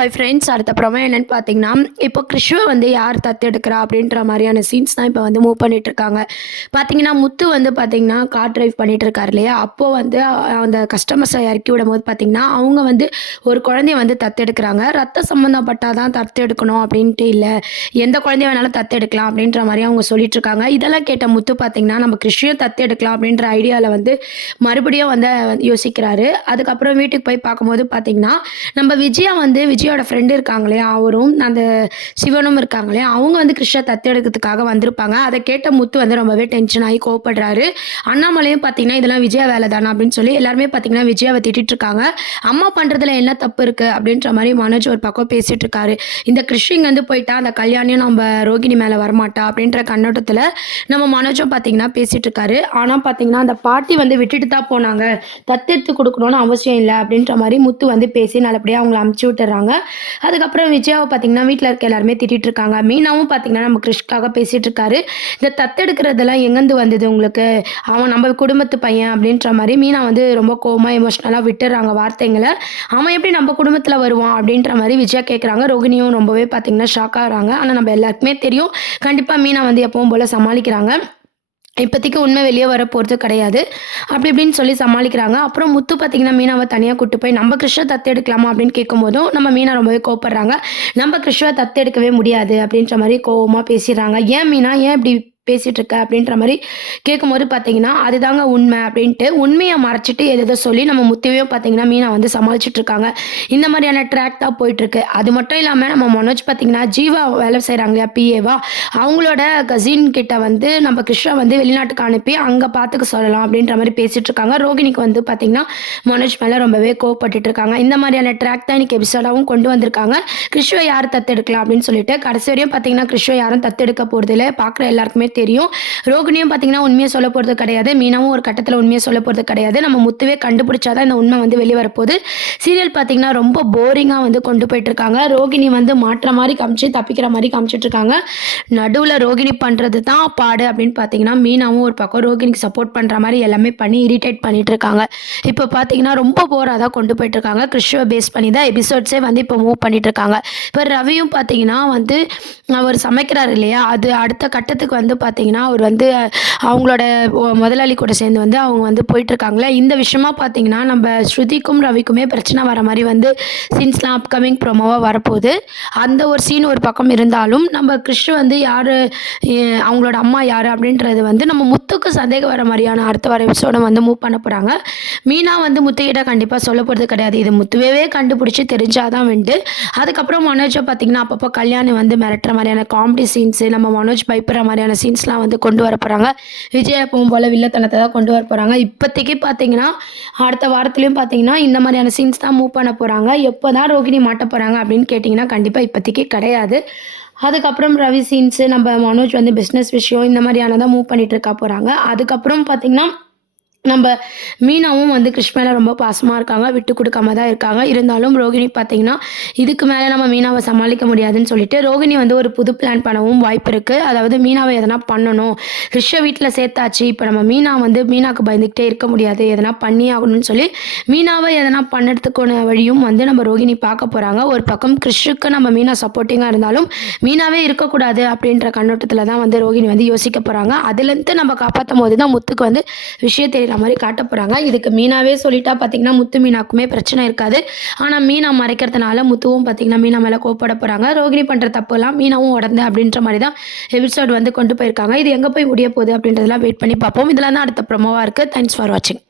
Hi friends, அடுத்த promo என்னன்னு பார்த்தீங்கன்னா, இப்போ கிறிஷுவ வந்து யார் தத்தெடுக்கிறா அப்படின்ற மாதிரியான சீன்ஸ் தான் இப்போ வந்து மூவ் பண்ணிட்டுருக்காங்க. பார்த்தீங்கன்னா, முத்து வந்து பார்த்தீங்கன்னா, கார் டிரைவ் பண்ணிட்டுருக்காரு இல்லையா? அப்போ வந்து அந்த கஸ்டமர்ஸை இறக்கி விடும்போது பார்த்தீங்கன்னா, அவங்க வந்து ஒரு குழந்தைய வந்து தத்தெடுக்கிறாங்க. ரத்த சம்மந்தப்பட்டா தான் தத்தெடுக்கணும் அப்படின்ட்டு இல்ல. எந்த குழந்தைய வேணாலும் தத்தெடுக்கலாம் அப்படின்ற மாரி அவங்க சொல்லிட்டுருக்காங்க. இதெல்லாம் கேட்ட முத்து பார்த்தீங்கன்னா, நம்ம கிறிஷையும் தத்தெடுக்கலாம் அப்படின்ற ஐடியால வந்து மறுபடியும் வந்து யோசிக்கிறாரு. அதுக்கப்புறம் வீட்டுக்கு போய் பார்க்கும்போது பார்த்தீங்கன்னா, நம்ம விஜயா வந்து விஜயோட ஃப்ரெண்டு இருக்காங்க இல்லையா? அவரும் அந்த சிவனும் இருக்காங்க இல்லையா? அவங்க வந்து கிறிஷ தத்தெடுக்கிறதுக்காக வந்திருப்பாங்க. அத கேட்ட முத்து வந்து ரொம்பவே டென்ஷன் ஆகி கோவப்படுறாரு. அண்ணாமலையும் பார்த்தீங்கன்னா, இதெல்லாம் விஜயா வேலை தானா அப்படின்னு சொல்லி எல்லாருமே பார்த்தீங்கன்னா, விஜயாவ திட்டிட்டு இருக்காங்க. அம்மா பண்றதுல என்ன தப்பு இருக்கு அப்படின்ற மாரி மனோஜ் ஒரு பக்கம் பேசிட்டு இருக்காரு. இந்த கிறிஷ் வந்து போயிட்டா அந்த கல்யாணியும் நம்ம ரோகிணி மேல வரமாட்டா அப்படின்ற கண்ணோட்டத்துல நம்ம மனோஜும் பார்த்தீங்கன்னா பேசிட்டு இருக்காரு. ஆனா பார்த்தீங்கன்னா, அந்த பாட்டி வந்து விட்டுட்டு தான் போனாங்க. தத்தெடுத்து குடுக்கணும்னு அவசியம் இல்ல அப்படின்ற மாரி முத்து வந்து பேசி நல்லபடியா அவங்கள அனுப்பிச்சு விட்டுர்றாங்க. அதுக்கப்புறம் விஜயாவ பார்த்தீங்கன்னா, வீட்ல இருக்க எல்லாருமே திட்டிட்டு இருக்காங்க. மீனாவும் பார்த்தீங்கன்னா, நம்ம கிறிஷ்காக பேசிட்டு இருக்காரு. இந்த தத்தெடுக்கிறதெல்லாம் எங்கேருந்து வந்தது உங்களுக்கு? அவன் நம்ம குடும்பத்து பையன் அப்படின்ற மாரி மீனா வந்து ரொம்ப கோவமா, எமோஷனலா விட்டுர்றாங்க வார்த்தைங்கள. அவன் எப்படி நம்ம குடும்பத்துல வருவான்? அப்படின்ற மாரி விஜயா கேட்குறாங்க. ரோகிணியும் ரொம்பவே பார்த்தீங்கன்னா ஷாக் ஆகுறாங்க. ஆனா நம்ம எல்லாருக்குமே தெரியும். கண்டிப்பா மீனா வந்து எப்பவும் போல சமாளிக்கிறாங்க. இப்போதைக்கு உண்மை வெளியே வரப்போறது கிடையாது. அப்படி இப்படின்னு சொல்லி சமாளிக்கிறாங்க. அப்புறம் முத்து பார்த்தீங்கன்னா, மீனாவ தனியா கூட்டு போய் நம்ம கிறிஷ தத்தெடுக்கலாமா அப்படின்னு கேட்கும்போதும், நம்ம மீனா ரொம்பவே கோவப்படுறாங்க. நம்ம கிறிஷுவ தத்தெடுக்கவே முடியாது அப்படின்ற மாரி கோவமா பேசிடுறாங்க. "ஏன் மீனா? ஏன் இப்படி பேசிட்டு இருக்க?" அப்படின்ற மாரி கேட்கும்போது பார்த்தீங்கன்னா, அதுதாங்க உண்மை அப்படின்ட்டு உண்மைய மறைச்சிட்டு ஏதேதோ சொல்லி நம்ம முத்துவையும் பார்த்தீங்கன்னா, மீனா வந்து சமாளிச்சுட்டு இருக்காங்க. இந்த மாதிரியான ட்ராக் தான் போயிட்டுருக்கு. அது மட்டும் இல்லாம நம்ம மனோஜ் பார்த்தீங்கன்னா, ஜீவா வேலை செய்றாங்க இல்லையா பிஏவா, அவங்களோட கசின் கிட்ட வந்து நம்ம கிருஷ்ணா வந்து வெளிநாட்டுக்கு அனுப்பி அங்க பார்த்துக்க சொல்லலாம் அப்படின்ற மாரி பேசிட்டு இருக்காங்க. ரோகிணிக்கு வந்து பார்த்தீங்கன்னா, மனோஜ் மேல ரொம்பவே கோவப்பட்டுட்டு இருக்காங்க. இந்த மாதிரியான ட்ராக் தான் இன்னைக்கு எபிசோடாவும் கொண்டு வந்திருக்காங்க. கிறிஷுவ யார் தத்தெடுக்கலாம் அப்படின்னு சொல்லிட்டு கடைசி வரையும் பார்த்தீங்கன்னா, கிறிஷுவ யாரும் தத்தெடுக்க போறதில்ல. பார்க்குற எல்லாருக்குமே தெரியும். ரோகிணியும் பார்த்தீங்கன்னா, உண்மைய சொல்ல போறது கிடையாது. மீனாவும் ஒரு கட்டத்தில உண்மைய சொல்ல போறது கிடையாது. நம்ம முத்துவே கண்டுபிடிச்சா தான் இந்த உண்மை வந்து வெளிய வரப்போகுது. சீரியல் பார்த்தீங்கன்னா, ரொம்ப போரிங்கா வந்து கொண்டு போயிட்டு இருக்காங்க. ரோகிணி வந்து மாட்ற மாரி காமிச்சு, தப்பிக்கிற மாரி காமிச்சிட்டு இருக்காங்க. நடுவுல ரோகிணி பண்றது தான் பாடு அப்படின்னு பார்த்தீங்கன்னா, மீனாவும் ஒரு பக்கம் ரோகிணிக்கு சப்போர்ட் பண்ற மாரி எல்லாமே பண்ணி இரிட்டேட் பண்ணிட்டு இருக்காங்க. இப்போ பார்த்தீங்கன்னா, ரொம்ப போரா தான் கொண்டு போயிட்டு இருக்காங்க. கிறிஷுவ பேஸ் பண்ணி தான் எபிசோட்ஸே வந்து இப்போ மூவ் பண்ணிட்டு இருக்காங்க. இப்போ ரவியும் பார்த்தீங்கன்னா வந்து அவர் சமைக்கிறாரு இல்லையா? அது அடுத்த கட்டத்துக்கு வந்து பார்த்தீங்கன்னா, அவர் வந்து அவங்களோட முதலாளி கூட சேர்ந்து வந்து அவங்க வந்து போயிட்டுருக்காங்களே, இந்த விஷயமா பார்த்தீங்கன்னா, நம்ம ஸ்ருதிக்கும், ரவிக்குமே பிரச்சனை வர மாரி வந்து சீன்ஸ்லாம் அப்கமிங் ப்ரோமோவா வரப்போகுது. அந்த ஒரு சீன் ஒரு பக்கம் இருந்தாலும், நம்ம கிறிஷ் வந்து யாரு, அவங்களோட அம்மா யாரு அப்படின்றது வந்து நம்ம முத்துக்கு சந்தேகம் வர மாரியான அடுத்த வர எபிசோட வந்து மூவ் பண்ண போறாங்க. மீனா வந்து முத்துக்கிட்ட கண்டிப்பா சொல்ல போறது கிடையாது. இது முத்துவே கண்டுபிடிச்சு தெரிஞ்சா தான் உண்டு. அதுக்கப்புறம் மனோஜ பார்த்தீங்கன்னா, அப்பப்போ கல்யாணி வந்து மிரட்டுற மாரியான காமெடி சீன்ஸு, நம்ம மனோஜ் பயப்படுற மாரியான சீன்ஸ்லாம் வந்து கொண்டு வர போறாங்க. விஜய் எப்பவும் போல வில்லத்தனத்த தான் கொண்டு வர போறாங்க. இப்போதைக்கு பார்த்தீங்கன்னா, அடுத்த வாரத்துலயும் பார்த்தீங்கன்னா, இந்த மாரியான சீன்ஸ் தான் மூவ் பண்ண போறாங்க. எப்போ தான் ரோகிணி மாட்ட போறாங்க அப்படின்னு கேட்டிங்கன்னா, கண்டிப்பா இப்போதைக்கு கிடையாது. அதுக்கப்புறம் ரவி சீன்ஸு, நம்ம மனோஜ் வந்து பிஸ்னஸ் விஷயம் இந்த மாரியானதான் மூவ் பண்ணிட்டு இருக்க போறாங்க. அதுக்கப்புறம் பார்த்தீங்கன்னா, நம்ப மீனாவும் வந்து கிறிஷ் மேல ரொம்ப பாசமா இருக்காங்க. விட்டு குடுக்காம தான் இருக்காங்க. இருந்தாலும் ரோகிணி பார்த்தீங்கன்னா, இதுக்கு மேல நம்ம மீனாவ சமாளிக்க முடியாதுன்னு சொல்லிட்டு, ரோகிணி வந்து ஒரு புது பிளான் பண்ணவும் வாய்ப்பு இருக்கு. அதாவது மீனாவ எதனா பண்ணணும். கிறிஷ வீட்ல சேர்த்தாச்சு. இப்ப நம்ம மீனா வந்து மீனாக்கு பயந்துகிட்டே இருக்க முடியாது. எதனா பண்ணியே ஆகணும்னு சொல்லி, மீனாவ எதனா பண்ணறதுக்கான வழியும் வந்து நம்ம ரோகிணி பார்க்க போறாங்க. ஒரு பக்கம் கிறிஷுக்கு நம்ம மீனா சப்போர்ட்டிங்கா இருந்தாலும், மீனாவே இருக்கக்கூடாது அப்படின்ற கண்ணோட்டத்துல தான் வந்து ரோகிணி வந்து யோசிக்க போறாங்க. அதுலேருந்து நம்ம காப்பாத்தும்போது தான் முத்துக்கு வந்து விஷயம் தெரியுற மாரி காட்ட போறாங்க. இதுக்கு மீனாவே சொல்லிட்டா பார்த்தீங்கன்னா, முத்து மீனாக்குமே பிரச்சனை இருக்காது. ஆனா மீனா மறைக்கிறதுனால முத்துவும் பார்த்தீங்கன்னா, மீனா மேல கோவப்பட போறாங்க. ரோகிணி பண்ற தப்புலாம் மீனாவும் உடந்த அப்படின்ற மாரி தான் எபிசோட் வந்து கொண்டு போயிருக்காங்க. இது எங்க போய் முடிய போகுது அப்படின்றதெல்லாம் வெயிட் பண்ணி பார்ப்போம். இதெல்லாம் தான் அடுத்த ப்ரோமோவா இருக்கு. தேங்க்ஸ் ஃபார் வாட்சிங்.